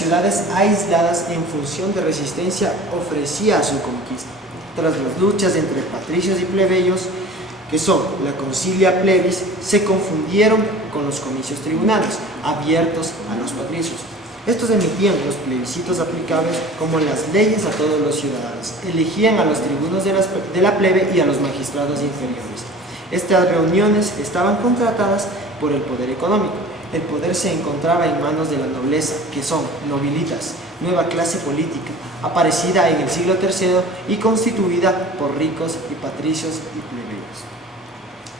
ciudades aisladas en función de resistencia ofrecía a su conquista. Tras las luchas entre patricios y plebeyos, que son la concilia plebis, se confundieron con los comicios tribunales, abiertos a los patricios. Estos emitían los plebiscitos aplicables como las leyes a todos los ciudadanos. Elegían a los tribunos de la plebe y a los magistrados inferiores. Estas reuniones estaban contratadas por el poder económico. El poder se encontraba en manos de la nobleza, que son nobilitas, nueva clase política, aparecida en el siglo III y constituida por ricos y patricios y plebeyos.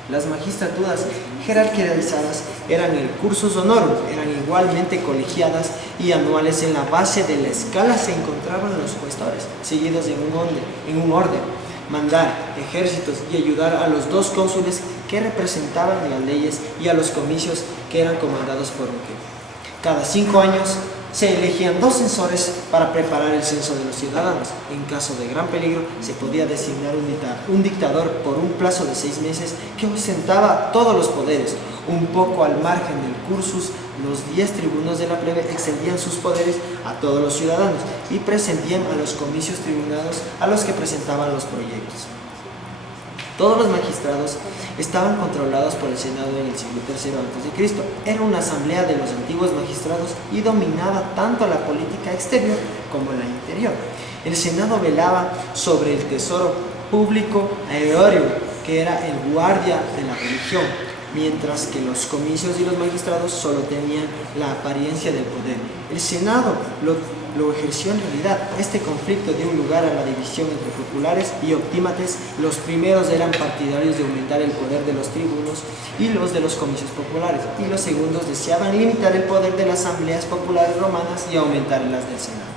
Las magistraturas jerarquizadas eran el cursus honorum, eran igualmente colegiadas y anuales. En la base de la escala se encontraban los cuestores, seguidos en un orden, mandar ejércitos y ayudar a los dos cónsules que representaban las leyes y a los comicios que eran comandados por un jefe. Cada 5 años se elegían 2 censores para preparar el censo de los ciudadanos. En caso de gran peligro, se podía designar un dictador por un plazo de 6 meses que ostentaba todos los poderes. Un poco al margen del cursus, los 10 tribunos de la plebe extendían sus poderes a todos los ciudadanos y presentían a los comicios tribunados a los que presentaban los proyectos. Todos los magistrados estaban controlados por el Senado en el siglo III a.C. Era una asamblea de los antiguos magistrados y dominaba tanto la política exterior como la interior. El Senado velaba sobre el tesoro público aeóreo, que era el guardia de la religión, mientras que los comicios y los magistrados solo tenían la apariencia del poder. El Senado lo ejerció en realidad. Este conflicto dio lugar a la división entre populares y optímates. Los primeros eran partidarios de aumentar el poder de los tribunos y los de los comicios populares, y los segundos deseaban limitar el poder de las asambleas populares romanas y aumentar las del Senado,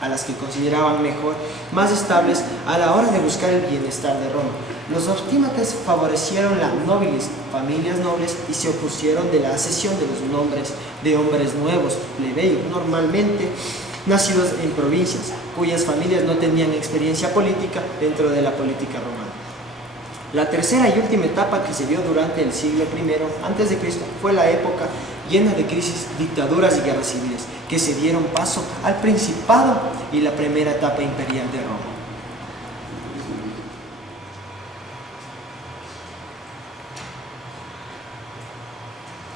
a las que consideraban mejor, más estables a la hora de buscar el bienestar de Roma. Los optímates favorecieron la nobilis, familias nobles, y se opusieron de la asesión de los nombres de hombres nuevos, plebeyos, normalmente nacidos en provincias, cuyas familias no tenían experiencia política dentro de la política romana. La tercera y última etapa que se dio durante el siglo I a.C. fue la época llena de crisis, dictaduras y guerras civiles, que se dieron paso al Principado y la primera etapa imperial de Roma.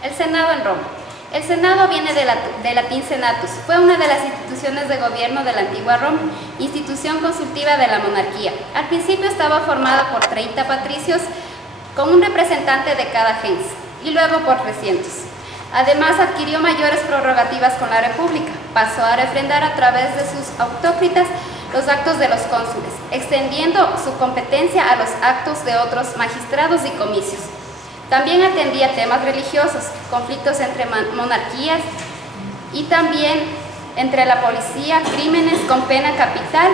El Senado en Roma. El Senado viene del latín senatus. Fue una de las instituciones de gobierno de la antigua Roma, institución consultiva de la monarquía. Al principio estaba formada por 30 patricios con un representante de cada gens, y luego por 300. Además, adquirió mayores prerrogativas con la República. Pasó a refrendar a través de sus autócritas los actos de los cónsules, extendiendo su competencia a los actos de otros magistrados y comicios. También atendía temas religiosos, conflictos entre monarquías y también entre la policía, crímenes con pena capital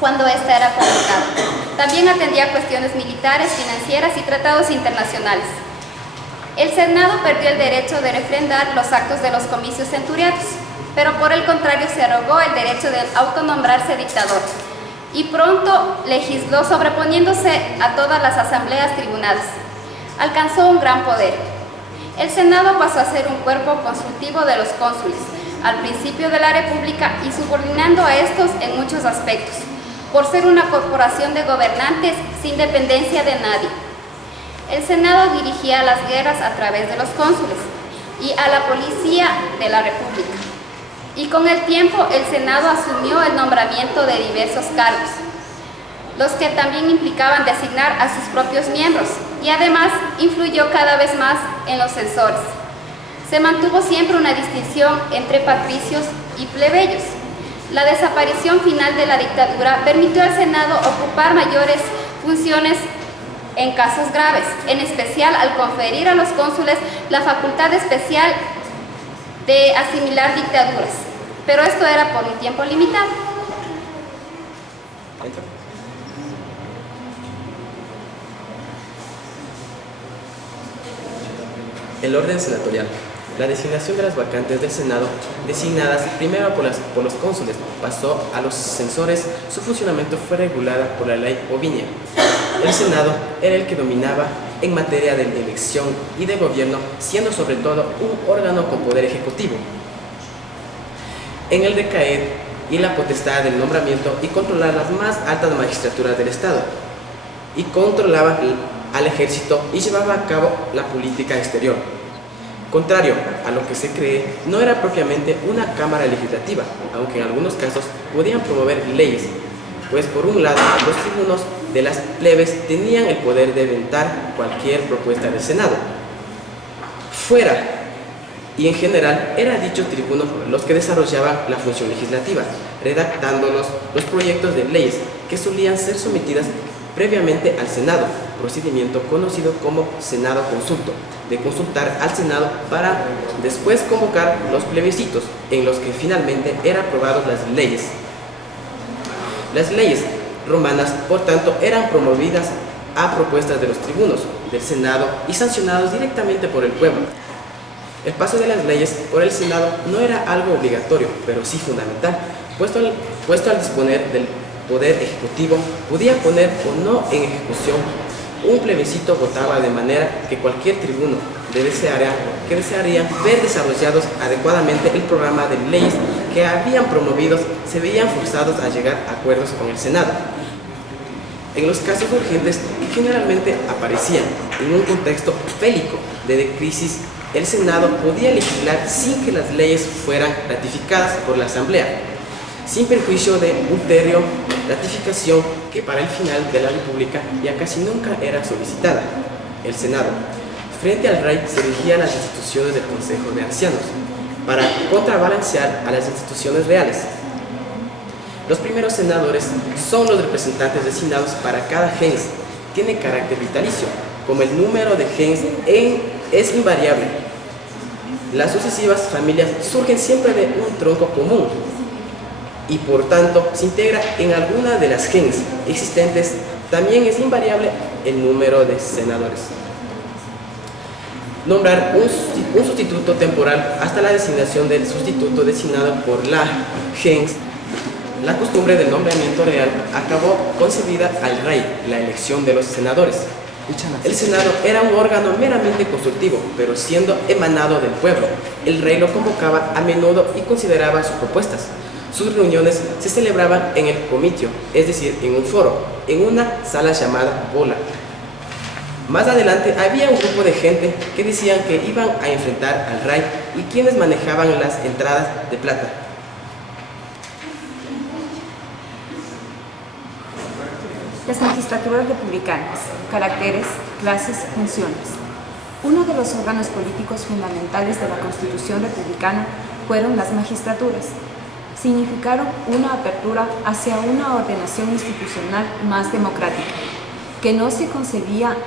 cuando ésta era convocada. También atendía cuestiones militares, financieras y tratados internacionales. El Senado perdió el derecho de refrendar los actos de los comicios centuriatos, pero por el contrario se arrogó el derecho de autonombrarse dictador y pronto legisló sobreponiéndose a todas las asambleas tribunales. Alcanzó un gran poder. El Senado pasó a ser un cuerpo consultivo de los cónsules al principio de la República y subordinando a estos en muchos aspectos, por ser una corporación de gobernantes sin dependencia de nadie. El Senado dirigía las guerras a través de los cónsules y a la policía de la República. Y con el tiempo el Senado asumió el nombramiento de diversos cargos, los que también implicaban designar a sus propios miembros, y además influyó cada vez más en los censores. Se mantuvo siempre una distinción entre patricios y plebeyos. La desaparición final de la dictadura permitió al Senado ocupar mayores funciones en casos graves, en especial al conferir a los cónsules la facultad especial de asimilar dictaduras, pero esto era por un tiempo limitado. El orden senatorial. La designación de las vacantes del Senado, designadas primero por los cónsules, pasó a los censores. Su funcionamiento fue regulada por la ley Ovinia. El Senado era el que dominaba en materia de elección y de gobierno, siendo sobre todo un órgano con poder ejecutivo. en el recaer y la potestad del nombramiento y controlar las más altas magistraturas del Estado, y controlaba al ejército y llevaba a cabo la política exterior. Contrario a lo que se cree, no era propiamente una cámara legislativa, aunque en algunos casos podían promover leyes, pues por un lado los tribunos de las plebes tenían el poder de vetar cualquier propuesta del Senado. Fuera y en general eran dichos tribunos los que desarrollaban la función legislativa, redactando los proyectos de leyes que solían ser sometidas previamente al Senado, procedimiento conocido como Senado Consulto, de consultar al Senado para después convocar los plebiscitos en los que finalmente eran aprobadas las leyes. Las leyes romanas, por tanto, eran promovidas a propuestas de los tribunos del Senado y sancionados directamente por el pueblo. El paso de las leyes por el Senado no era algo obligatorio, pero sí fundamental, puesto al disponer del poder ejecutivo, podía poner o no en ejecución. Un plebiscito votaba de manera que cualquier tribuno que desearía ver desarrollados adecuadamente el programa de leyes que habían promovido se veían forzados a llegar a acuerdos con el Senado. En los casos urgentes que generalmente aparecían en un contexto bélico de crisis, el Senado podía legislar sin que las leyes fueran ratificadas por la Asamblea, sin perjuicio de ulterior ratificación que para el final de la República ya casi nunca era solicitada. El Senado, frente al rey, se dirigía a las instituciones del Consejo de Ancianos para contrabalancear a las instituciones reales. Los primeros senadores son los representantes designados para cada gens. Tiene carácter vitalicio, como el número de gens es invariable. Las sucesivas familias surgen siempre de un tronco común y por tanto se integra en alguna de las gens existentes. También es invariable el número de senadores. Nombrar un sustituto temporal hasta la designación del sustituto designado por la gens. La costumbre del nombramiento real acabó concedida al rey, la elección de los senadores. El Senado era un órgano meramente consultivo, pero siendo emanado del pueblo, el rey lo convocaba a menudo y consideraba sus propuestas. Sus reuniones se celebraban en el comitio, es decir, en un foro, en una sala llamada bola. Más adelante había un grupo de gente que decían que iban a enfrentar al rey y quienes manejaban las entradas de plata. Las magistraturas republicanas, caracteres, clases, funciones. Uno de los órganos políticos fundamentales de la Constitución republicana fueron las magistraturas. Significaron una apertura hacia una ordenación institucional más democrática, que no se concebía